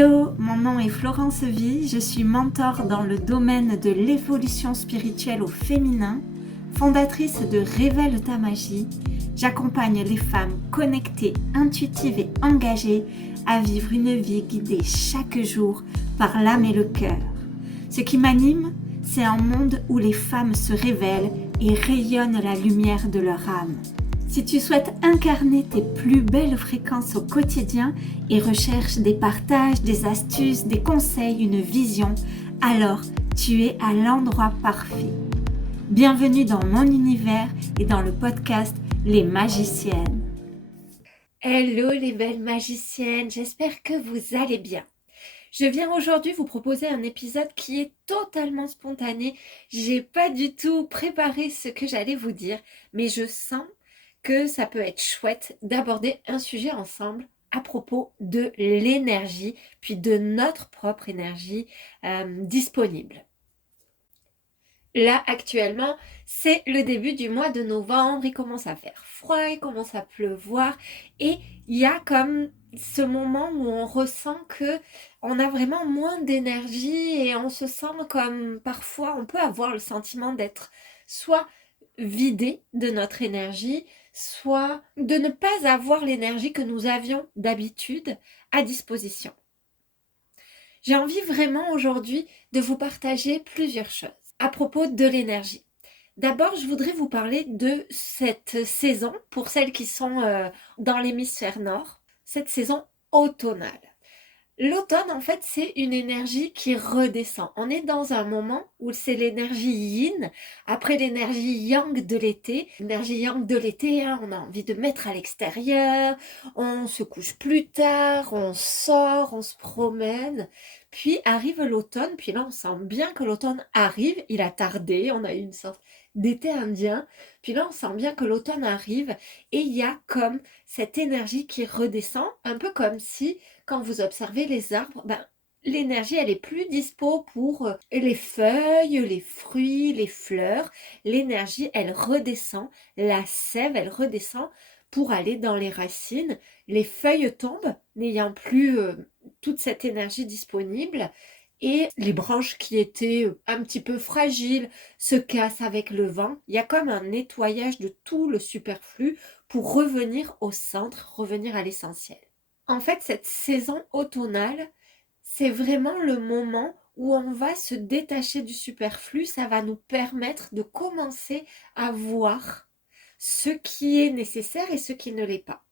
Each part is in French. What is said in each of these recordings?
Hello, mon nom est Florence Vie, je suis mentor dans le domaine de l'évolution spirituelle au féminin, fondatrice de Révèle ta magie. J'accompagne les femmes connectées, intuitives et engagées à vivre une vie guidée chaque jour par l'âme et le cœur. Ce qui m'anime, c'est un monde où les femmes se révèlent et rayonnent la lumière de leur âme. Si tu souhaites incarner tes plus belles fréquences au quotidien et recherches des partages, des astuces, des conseils, une vision, alors tu es à l'endroit parfait. Bienvenue dans mon univers et dans le podcast Les Magiciennes. Hello les belles magiciennes, j'espère que vous allez bien. Je viens aujourd'hui vous proposer un épisode qui est totalement spontané. J'ai pas du tout préparé ce que j'allais vous dire, mais je sens que ça peut être chouette d'aborder un sujet ensemble à propos de l'énergie, puis de notre propre énergie disponible. Là, actuellement, c'est le début du mois de novembre, il commence à faire froid, il commence à pleuvoir, et il y a comme ce moment où on ressent que on a vraiment moins d'énergie et on se sent comme parfois on peut avoir le sentiment d'être soit vidé de notre énergie, soit de ne pas avoir l'énergie que nous avions d'habitude à disposition. J'ai envie vraiment aujourd'hui de vous partager plusieurs choses à propos de l'énergie. D'abord, je voudrais vous parler de cette saison, pour celles qui sont dans l'hémisphère nord, cette saison automnale. L'automne, en fait, c'est une énergie qui redescend. On est dans un moment où c'est l'énergie yin, après l'énergie yang de l'été. L'énergie yang de l'été, on a envie de mettre à l'extérieur, on se couche plus tard, on sort, on se promène. Puis arrive l'automne, puis là on sent bien que l'automne arrive, il a tardé, on a eu une sorte d'été indien. Puis là on sent bien que l'automne arrive et il y a comme cette énergie qui redescend, un peu comme si quand vous observez les arbres, l'énergie, elle est plus dispo pour les feuilles, les fruits, les fleurs. L'énergie, elle redescend, la sève, elle redescend pour aller dans les racines. Les feuilles tombent, n'ayant plus toute cette énergie disponible. Et les branches qui étaient un petit peu fragiles se cassent avec le vent. Il y a comme un nettoyage de tout le superflu pour revenir au centre, revenir à l'essentiel. En fait, cette saison automnale, c'est vraiment le moment où on va se détacher du superflu. Ça va nous permettre de commencer à voir ce qui est nécessaire et ce qui ne l'est pas.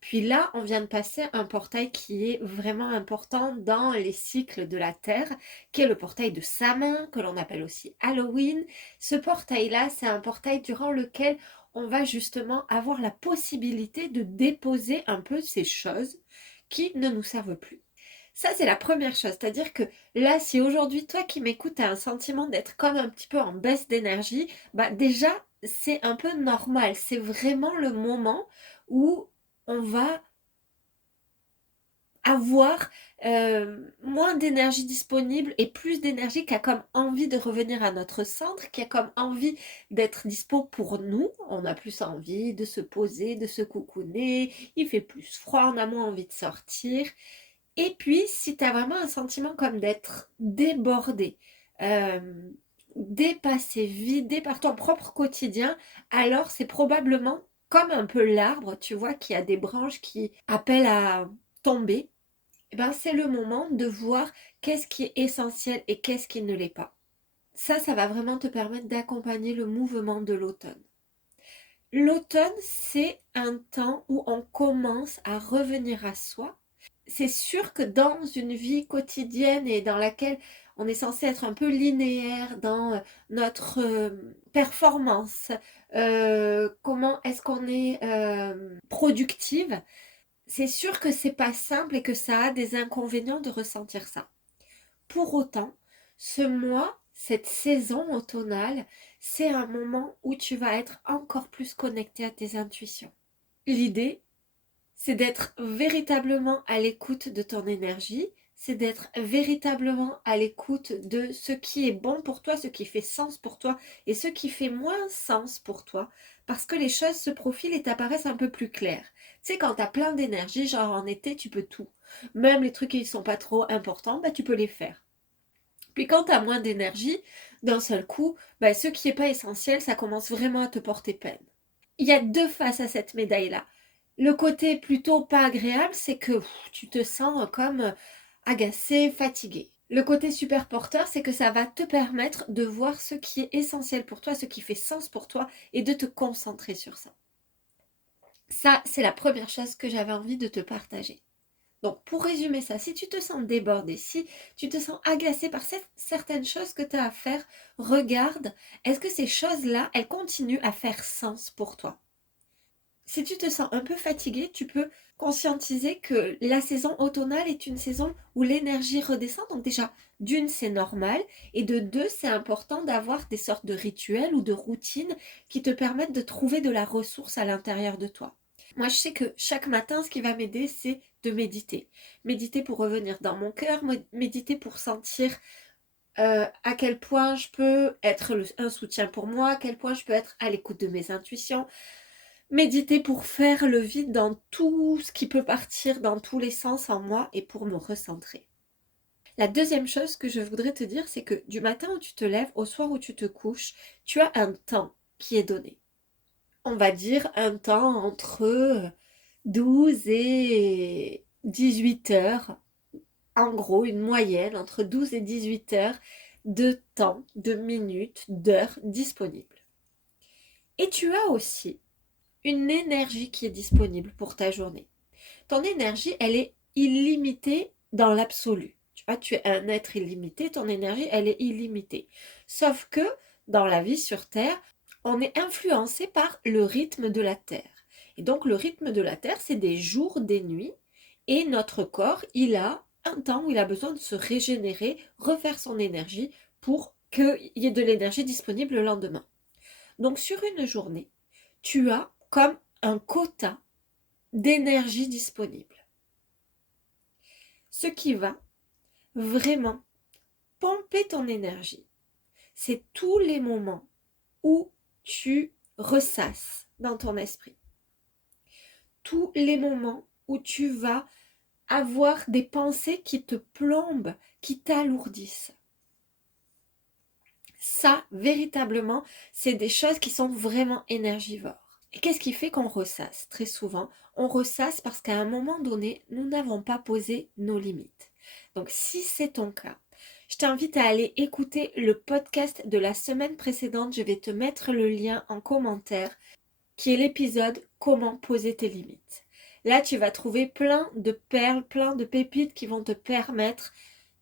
Puis là, on vient de passer un portail qui est vraiment important dans les cycles de la Terre, qui est le portail de Samin, que l'on appelle aussi Halloween. Ce portail-là, c'est un portail durant lequel on va justement avoir la possibilité de déposer un peu ces choses qui ne nous servent plus. Ça, c'est la première chose. C'est-à-dire que là, si aujourd'hui, toi qui m'écoutes, as un sentiment d'être comme un petit peu en baisse d'énergie, déjà, c'est un peu normal. C'est vraiment le moment où on va avoir moins d'énergie disponible et plus d'énergie qui a comme envie de revenir à notre centre, qui a comme envie d'être dispo pour nous. On a plus envie de se poser, de se coucouner, il fait plus froid, on a moins envie de sortir. Et puis, si tu as vraiment un sentiment comme d'être débordé, euh, dépassé, vidé par ton propre quotidien, alors c'est probablement comme un peu l'arbre, tu vois, qui a des branches qui appellent à tomber. C'est le moment de voir qu'est-ce qui est essentiel et qu'est-ce qui ne l'est pas. Ça va vraiment te permettre d'accompagner le mouvement de l'automne. L'automne, c'est un temps où on commence à revenir à soi. C'est sûr que dans une vie quotidienne et dans laquelle on est censé être un peu linéaire dans notre performance, comment est-ce qu'on est productive, c'est sûr que c'est pas simple et que ça a des inconvénients de ressentir ça. Pour autant, ce mois, cette saison automnale, c'est un moment où tu vas être encore plus connecté à tes intuitions. L'idée, c'est d'être véritablement à l'écoute de ton énergie, c'est d'être véritablement à l'écoute de ce qui est bon pour toi, ce qui fait sens pour toi et ce qui fait moins sens pour toi, parce que les choses se profilent et t'apparaissent un peu plus claires. Tu sais, quand tu as plein d'énergie, genre en été, tu peux tout. Même les trucs qui ne sont pas trop importants, bah, tu peux les faire. Puis quand tu as moins d'énergie, d'un seul coup, bah, ce qui n'est pas essentiel, ça commence vraiment à te porter peine. Il y a deux faces à cette médaille-là. Le côté plutôt pas agréable, c'est que tu te sens comme agacé, fatigué. Le côté super porteur, c'est que ça va te permettre de voir ce qui est essentiel pour toi, ce qui fait sens pour toi et de te concentrer sur ça. Ça, c'est la première chose que j'avais envie de te partager. Donc, pour résumer ça, si tu te sens débordé, si tu te sens agacé par certaines choses que tu as à faire, regarde, est-ce que ces choses-là, elles continuent à faire sens pour toi? Si tu te sens un peu fatigué, tu peux conscientiser que la saison automnale est une saison où l'énergie redescend. Donc déjà, d'une, c'est normal. Et de deux, c'est important d'avoir des sortes de rituels ou de routines qui te permettent de trouver de la ressource à l'intérieur de toi. Moi, je sais que chaque matin, ce qui va m'aider, c'est de méditer. Méditer pour revenir dans mon cœur, méditer pour sentir à quel point je peux être un soutien pour moi, à quel point je peux être à l'écoute de mes intuitions. Méditer pour faire le vide dans tout ce qui peut partir dans tous les sens en moi et pour me recentrer. La deuxième chose que je voudrais te dire, c'est que du matin où tu te lèves au soir où tu te couches, tu as un temps qui est donné. On va dire un temps entre 12 et 18 heures. En gros, une moyenne entre 12 et 18 heures de temps, de minutes, d'heures disponibles. Et tu as aussi une énergie qui est disponible pour ta journée. Ton énergie, elle est illimitée dans l'absolu. Tu vois, tu es un être illimité, ton énergie, elle est illimitée. Sauf que dans la vie sur Terre, on est influencé par le rythme de la Terre. Et donc le rythme de la Terre, c'est des jours, des nuits, et notre corps, il a un temps où il a besoin de se régénérer, refaire son énergie pour qu'il y ait de l'énergie disponible le lendemain. Donc sur une journée, tu as comme un quota d'énergie disponible. Ce qui va vraiment pomper ton énergie, c'est tous les moments où tu ressasses dans ton esprit. Tous les moments où tu vas avoir des pensées qui te plombent, qui t'alourdissent. Ça, véritablement, c'est des choses qui sont vraiment énergivores. Et qu'est-ce qui fait qu'on ressasse? Très souvent, on ressasse parce qu'à un moment donné, nous n'avons pas posé nos limites. Donc, si c'est ton cas, je t'invite à aller écouter le podcast de la semaine précédente. Je vais te mettre le lien en commentaire, qui est l'épisode Comment poser tes limites. Là, tu vas trouver plein de perles, plein de pépites qui vont te permettre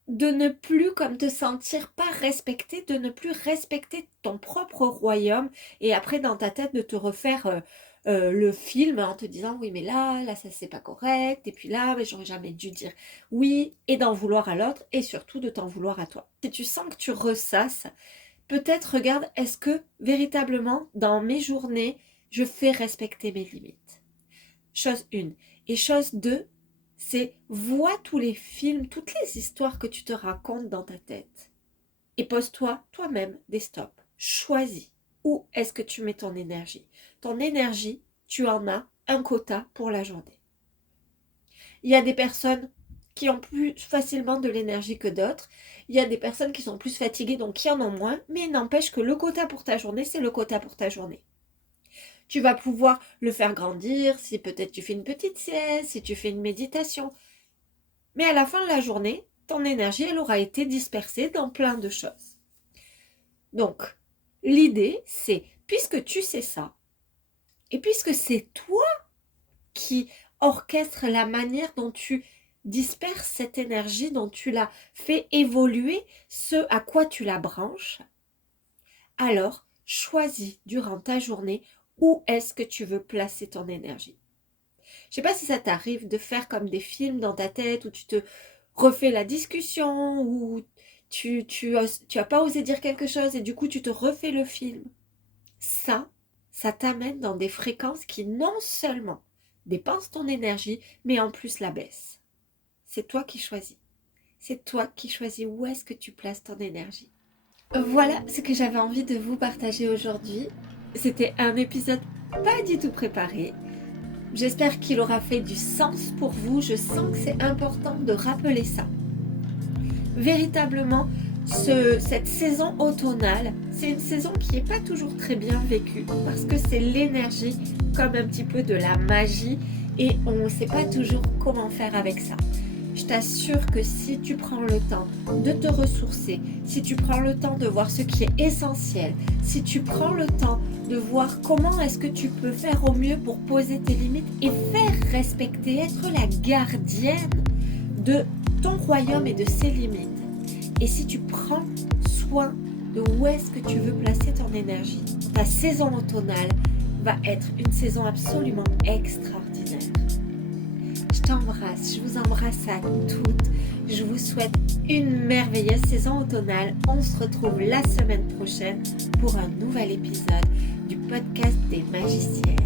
de ne plus comme te sentir pas respecté, de ne plus respecter ton propre royaume et après dans ta tête de te refaire le film en te disant oui mais là ça c'est pas correct et puis là mais j'aurais jamais dû dire oui et d'en vouloir à l'autre et surtout de t'en vouloir à toi. Si tu sens que tu ressasses, peut-être regarde est-ce que véritablement dans mes journées je fais respecter mes limites. Chose 1. Et chose 2, c'est vois tous les films, toutes les histoires que tu te racontes dans ta tête. Et pose-toi toi-même des stops. Choisis où est-ce que tu mets ton énergie. Ton énergie, tu en as un quota pour la journée. Il y a des personnes qui ont plus facilement de l'énergie que d'autres. Il y a des personnes qui sont plus fatiguées, donc qui en ont moins. Mais il n'empêche que le quota pour ta journée, c'est le quota pour ta journée. Tu vas pouvoir le faire grandir si peut-être tu fais une petite sieste, si tu fais une méditation. Mais à la fin de la journée, ton énergie, elle aura été dispersée dans plein de choses. Donc, l'idée, c'est, puisque tu sais ça, et puisque c'est toi qui orchestre la manière dont tu disperses cette énergie, dont tu la fais évoluer, ce à quoi tu la branches, alors choisis durant ta journée où est-ce que tu veux placer ton énergie. Je ne sais pas si ça t'arrive de faire comme des films dans ta tête où tu te refais la discussion, où tu as pas osé dire quelque chose et du coup tu te refais le film. Ça t'amène dans des fréquences qui non seulement dépensent ton énergie, mais en plus la baissent. C'est toi qui choisis. C'est toi qui choisis où est-ce que tu places ton énergie. Voilà ce que j'avais envie de vous partager aujourd'hui. C'était un épisode pas du tout préparé. J'espère qu'il aura fait du sens pour vous. Je sens que c'est important de rappeler ça. Véritablement, cette saison automnale, c'est une saison qui n'est pas toujours très bien vécue parce que c'est l'énergie comme un petit peu de la magie et on ne sait pas toujours comment faire avec ça. Je t'assure que si tu prends le temps de te ressourcer, si tu prends le temps de voir ce qui est essentiel, si tu prends le temps de voir comment est-ce que tu peux faire au mieux pour poser tes limites et faire respecter, être la gardienne de ton royaume et de ses limites. Et si tu prends soin de où est-ce que tu veux placer ton énergie, ta saison automnale va être une saison absolument extraordinaire. Je t'embrasse, je vous embrasse à toutes. Je vous souhaite une merveilleuse saison automnale. On se retrouve la semaine prochaine pour un nouvel épisode du podcast des magiciennes.